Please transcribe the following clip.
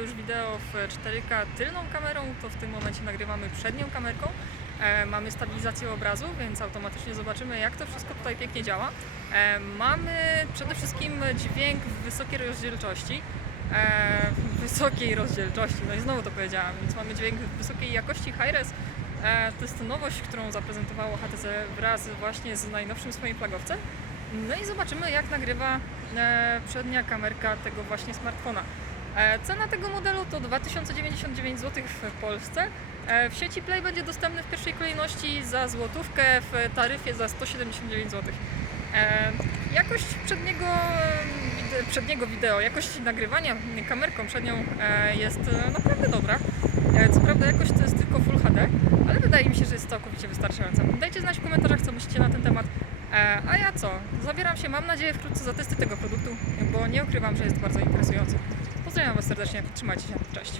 już wideo w 4K tylną kamerą, to w tym momencie nagrywamy przednią kamerką. E, mamy stabilizację obrazu, więc automatycznie zobaczymy jak to wszystko tutaj pięknie działa. E, mamy przede wszystkim dźwięk w wysokiej rozdzielczości. E, wysokiej rozdzielczości, no i znowu to powiedziałam, więc mamy dźwięk wysokiej jakości high-res. E, to jest nowość, którą zaprezentowało HTC wraz właśnie z najnowszym swoim flagowcem. No i zobaczymy jak nagrywa przednia kamerka tego właśnie smartfona. E, cena tego modelu to 2099 zł w Polsce. E, w sieci Play będzie dostępny w pierwszej kolejności za złotówkę, w taryfie za 179 zł. E, jakość przedniego, przedniego wideo, jakość nagrywania kamerką przednią jest naprawdę dobra. Co prawda jakość to jest tylko Full HD, ale wydaje mi się, że jest całkowicie wystarczająca. Dajcie znać w komentarzach, co myślicie na ten temat. A ja co? Zabieram się, mam nadzieję, wkrótce za testy tego produktu, bo nie ukrywam, że jest bardzo interesujący. Pozdrawiam Was serdecznie, trzymajcie się, cześć.